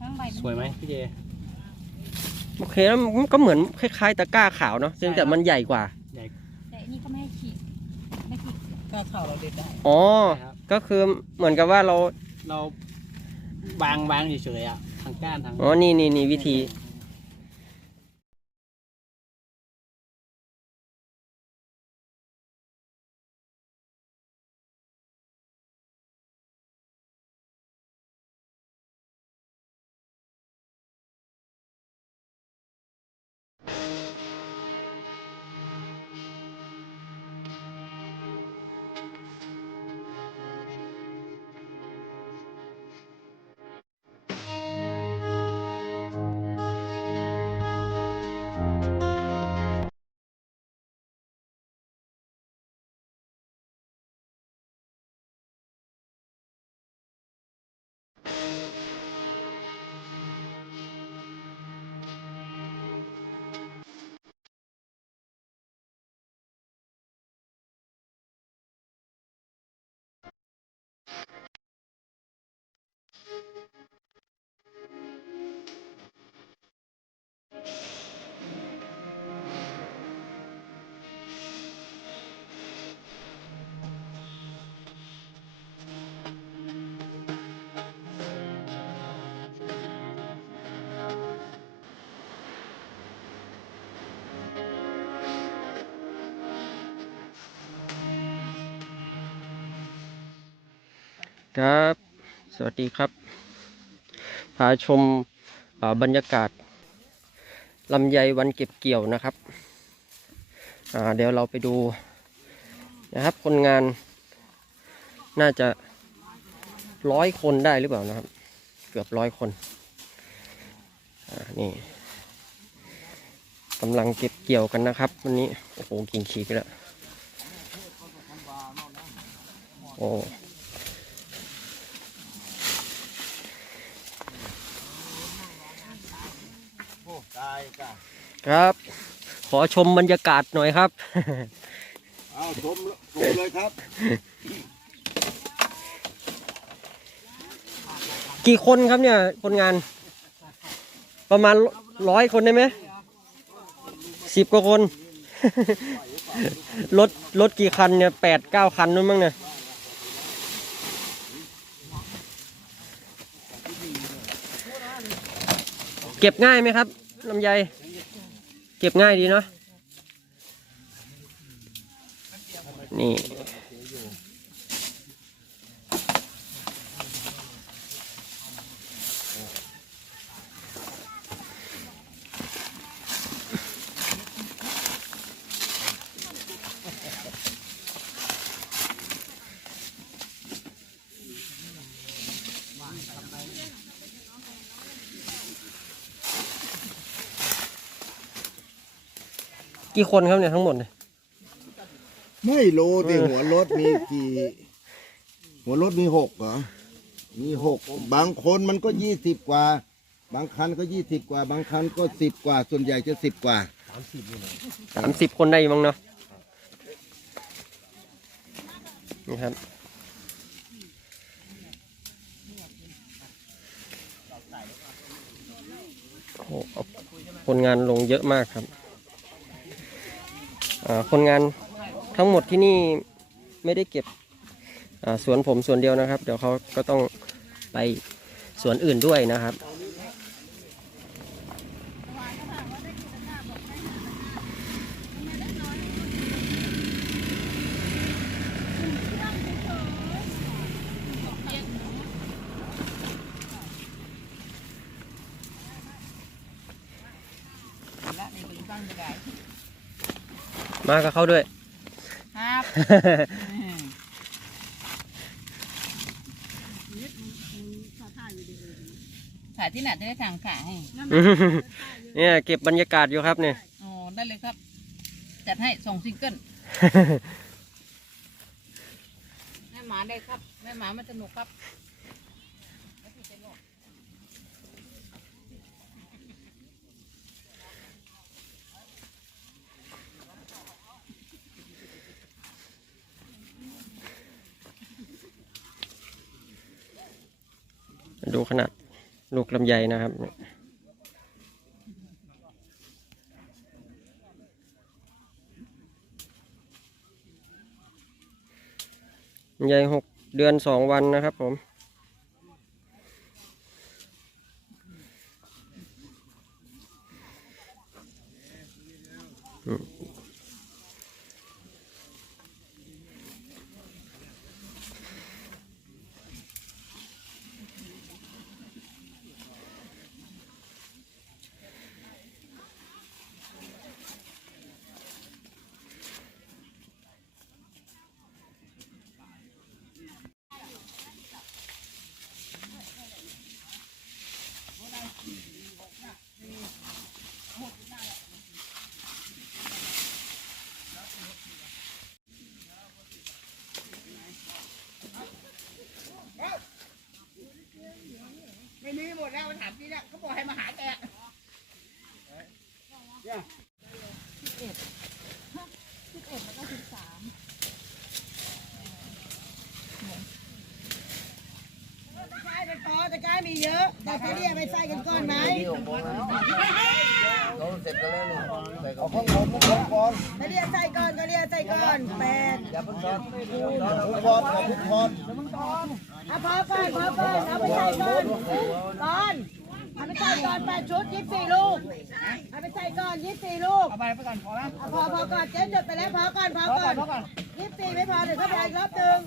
ทั้งใบสวยไหมพี่เจโอเคแล้วมันก็เหมือนคล้ายๆตะกร้าขาวเนาะเพียงแต่มันใหญ่กว่า แต่อันนี้ก็ไม่ให้ขีดไม่ขีดก็ข่าวเราเด็ดได้อ๋อใช่ครับ ก็คือเหมือนกับว่าเรา เราบางบางเฉยๆอะทางก้านทางอ๋อ นี่นี่นี่วิธี ครับ สวัสดีครับ พาชมบรรยากาศลำไยวันเก็บเกี่ยวนะครับ เดี๋ยวเราไปดูนะครับคนงานน่าจะร้อยคนได้หรือเปล่านะครับ เกือบร้อยคนนี่กำลังเก็บเกี่ยวกันนะครับ วันนี้ โอ้โหกิ่งฉีกแล้วโอ้ โอ้ตายจ้ะครับ ขอชมบรรยากาศหน่อยครับ เอาชมชมเลยครับ กี่คนครับเนี่ยคนงาน ประมาณร้อยคนได้ไหมสิบกว่าคน รถรถกี่คันเนี่ยแปดเก้าคันนู้นมั้งเนี่ยเก็บง่ายไหมครับ ลำไย เก็บง่ายดีเนาะนี่ กี่คนครับเนี่ยทั้งหมดเนี่ยไม่รู้ที่หัวรถมีกี่ หัวรถมีหกเหรอ มีหกบางคนมันก็ยี่สิบกว่า บางคันก็ยี่สิบกว่า บางคันก็สิบกว่า ส่วนใหญ่จะสิบกว่าสามสิบคนได้อยู่มั้งเนาะนี่ครับโอ้โหเอาคนงานลงเยอะมากครับอ่า คนงานทั้งหมดที่นี่ไม่ได้เก็บสวนผมสวนเดียวนะครับ เดี๋ยวเขาก็ต้องไปสวนอื่นด้วยนะครับ และนี่เป็นตั้งไม่ได้ มากับเขาด้วย ครับถ่ายที่ไหนจะได้ทางขาให้เนี่ยเก็บบรรยากาศอยู่ครับเนี่ยอ๋อได้เลยครับ จัดให้ส่งซิงเกิลแม่หมาได้ครับแม่หมามันสนุกครับ ดูขนาดลูกลำไยนะครับลำไยหกเดือนสองวันนะครับผมไม่ มีหมดแล้วมาถามพี่เนี่ยเขาบอกให้มาหาแกใช่ไปพอตะกร้ามีเยอะแต่เขาเรียกไปใส่กันก่อนไหมเขาเสร็จกันแล้วนี่ เอาข้างบนข้างบนเขาเรียใส่ก่อนเขาเรียใส่ก่อนแปดอย่าเพิ่งทอดอย่าเพิ่งทอดอย่าเพิ่งทอดเอาพอก่อนพอก่อนเอาไปใส่ก่อนก่อนเอาไปใส่ก่อนแปดชุดยี่สิบสี่ลูกเอาไปใส่ก่อนยี่สิบสี่ลูกเอาไปไปก่อนพอแล้วพอพอก่อนเจ๊จดไปแล้วพอก่อนพอก่อนยี่สิบสี่ไม่พอเดี๋ยวเขาไปรอบหนึ่ง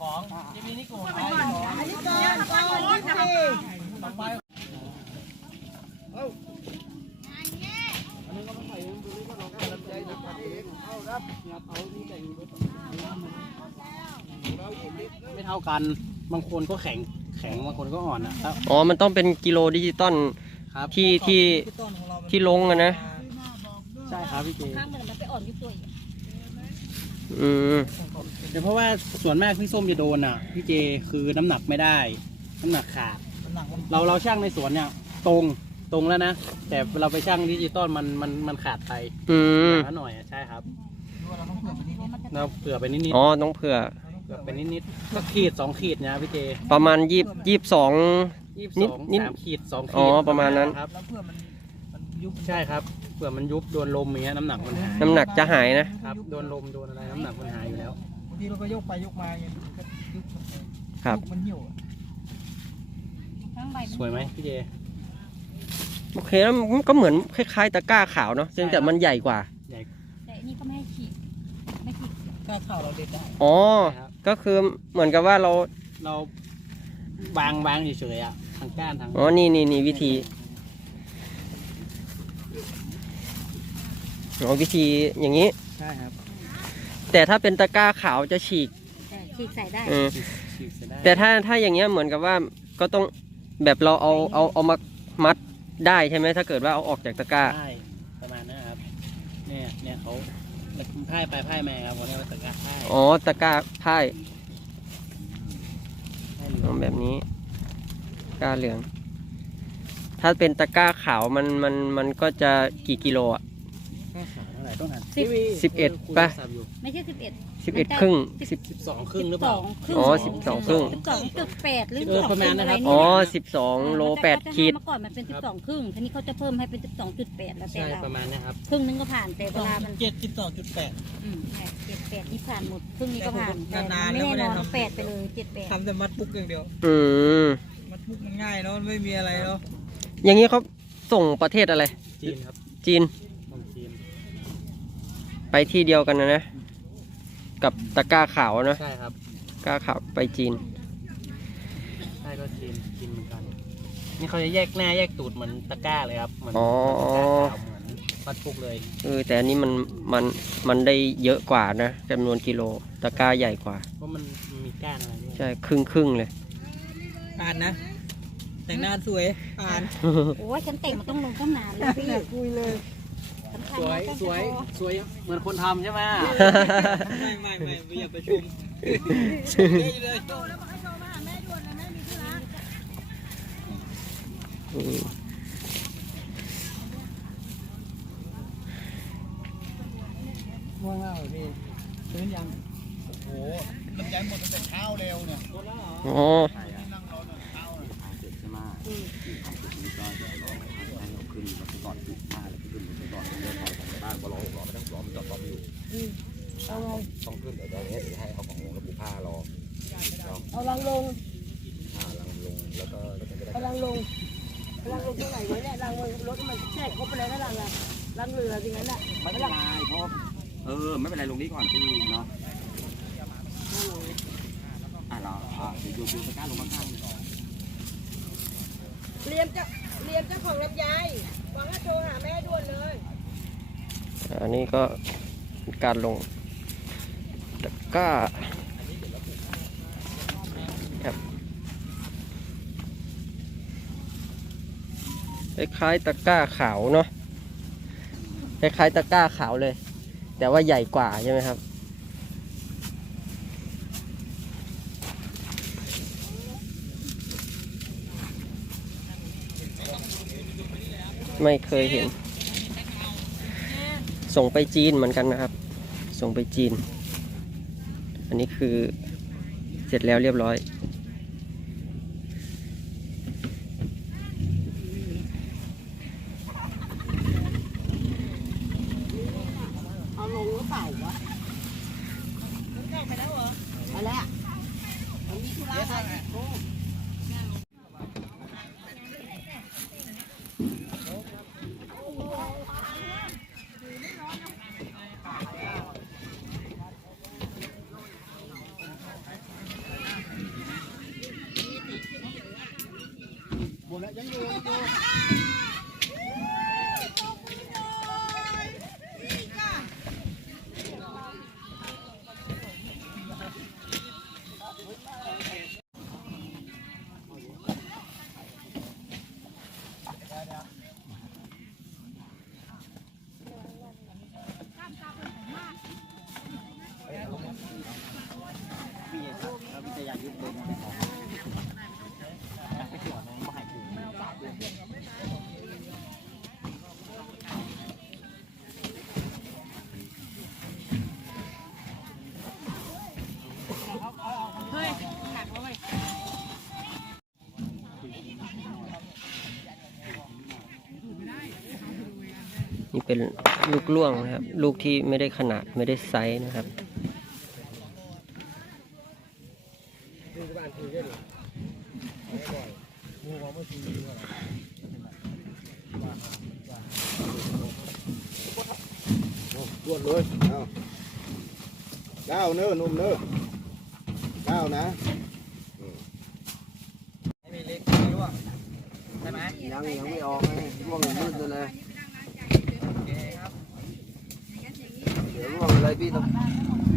ของจะมีนี่กลุ่องอันนี้ก่อนก่อนยี่สิ บสี่ไม่เท่ากัน บางคนก็แข็งแข็งบางคนก็อ่อนนะครับอ๋อ มันต้องเป็นกิโลดิจิตอลครับที่ที่ที่ลงอะนะ ใช่ครับพี่เจข้างมันมันไปอ่อนยุบตัวอีกอืมเดี๋ยวเพราะว่าส่วนมากพี่ส้มจะโดนอะพี่เจคือน้ำหนักไม่ได้ น้ำหนักขาดเราเราช่างในสวนเนี่ย ตรงตรงแล้วนะ แต่เราไปช่างดิจิตอลมันมันมันขาดไปอืมช้าหน่อยอะใช่ครับ เราเผื่อไปนิดนิดอ๋อต้องเผื่อ เผื่อไปนิดนิดก็ขีดสองขีดนะพี่เจประมาณยี่ยี่สอง ยี่สิบนิดสองนิดสามขีดสองขีดอ๋อประมาณนั้น ครับใช่ครับเผื่อมันยุบโดนลมอย่างเงี้ยน้ำหนักมันหายน้ำหนักจะหายนะ ครับโดนลมโดนอะไรน้ำหนักมันหายอยู่แล้ว บางทีเราก็ยกไปยกมาไงก็ยุบครับยุมันเหี่ยวอะข้างใบมันสวยไหมพี่เจ โอเคแล้วมันก็เหมือนคล้ายๆตะกร้าขาวเนาะเพียงแต่มันใหญ่กว่า แต่อันนี้ก็ไม่ให้ขีดไม่ขีด ถ้าข่าวเราเด็ดได้อ๋อใช่ครับ ก็คือเหมือนกับว่าเรา เราวางวางเฉยๆอะทางก้านทางอ๋อ นี่นี่นี่วิธี อ๋อ วิธีอย่างนี้ ใช่ครับแต่ถ้าเป็นตะกร้าขาวจะฉีกแต่ขีดใส่ได้เออฉีกฉีกเสร็จได้แต่ถ้าถ้าอย่างเงี้ยเหมือนกับว่าก็ต้องแบบเราเอาเอาเอามามัดได้ใช่ไหมถ้าเกิดว่าเอาออกจากตะกร้าใช่ประมาณนั้นครับเนี่ยเนี่ยเขา พ่ายไปพ่ายมาครับเขาเรียกว่าตะกร้าพ่ายอ๋อตะกร้าพ่ายพ่ายเหลือ๋อองแบบนี้ตะกร้าเหลือง ถ้าเป็นตะกร้าขาวมันมันมันก็จะกี่กิโลอะค่าขาวเท่าไหร่ต้องหันสิบ สิบเอ็ดคุยป่ะโทรศัพท์อยู่ไม่ใช่สิบเอ็ด สิบเอ็ดครึ่งสิบสิบสองครึ่งหรือเปล่า ครึ่งอ๋อสิบสองครึ่ง สิบสองจุดแปดหรือเออประมาณนั้นครับ12อ๋ออะไรสิบสองเนี่ยโลมันจะแปดเขาจะขีดให้เมื่อก่อนมันเป็นสิบสองครึ่งทีนี้เขาจะเพิ่มให้เป็นสิบสองจุดแปดแล้วแต่ใช่เราประมาณเนี้ยครับครึ่งนึงก็ผ่านแต่เวลามันเจ็ดสิบสองจุดแปด อืมใช่เจ็ดแปดที่ผ่านหมดครึ่งนี้ก็ผ่านแต่แต่ผมมันไม่นานๆแล้วแน่นอนไม่ได้ทำแปดไปเลยเจ็ดแปดทำแต่มัดปุกอย่างเดียว อืมมัดปุกมันง่ายเนาะมันไม่มีอะไรเนาะอย่างนี้เขาส่งประเทศอะไร จีนครับจีนของจีน ไปที่เดียวกันนะนะ กับตะกร้าขาวนะใช่ครับกร้าขาวไปจีน ใช่ก็จีนจีนเหมือนกัน นี่เขาจะแยกหน้าแยกตูดเหมือนตะกร้าเลยครับเหมือนอ๋อ ตะกร้าขาวเหมือนมัดปุกเลยเออแต่อันนี้มันมันมันได้เยอะกว่านะจำนวนกิโลตะกร้าใหญ่กว่า เพราะมันมีก้านอะไรด้วยใช่ครึ่งครึ่งๆเลย อ่านนะ แต่งหน้าสวยอ่าน โอ้ยฉันแต่งมาต้องลงตั้งนานแล้วพี่คุยเลย สำคัญสวยมากสวยสวยเหมือนคนทำใช่ไหมไม่ไม่ไม่ไม่อยากประชุมเลยอืมง่วงมากเลยพี่ตื่นยังโอ้โหลำไยหมดตั้งแต่เช้าเร็วเนี่ยอ๋อนั่งรอตั้งแต่เช้าเลย เอาไงต้องขึ้นเดี๋ยวนี้ให้เอาของลงแล้วปูผ้ารอเอาลังลงลังลงแล้วก็เอาลังลงลังลงตรงไหนไว้เนี่ยลังรถมันแช่ครบไปเลยนะลังอะลังเรือจริงนั้นอะ ไม่เป็นไรเพราะเออ ไม่เป็นไรลงนี้ก่อนพี่เนาะอะเราอะเดูดูตะกร้าลงข้างๆก่อนเรียมเจ้าเรียมเจ้าของลำไยบอกให้โทรหาแม่ด่วนเลยอันนี้ก็การลงตะกร้าครับคล้ายตะกร้าขาวเนาะคล้ายตะกร้าขาวเลย แต่ว่าใหญ่กว่าใช่ไหมครับ ไม่เคยเห็น ส่งไปจีนเหมือนกันนะครับ ส่งไปจีน อันนี้คือเสร็จแล้วเรียบร้อย 我来，我 dẫn. นี่เป็นลูกล่วงนะครับ ลูกที่ไม่ได้ขนาดไม่ได้ไซส์นะครับรวดเลยเอาเก้าเนื้อนุ่มเนื้อเก้านะไม่มีเล็กไม่ร่วงใช่ไหมยังยังไม่ออกเลยร่วงมืดเลย โอเคครับ เดี๋ ยว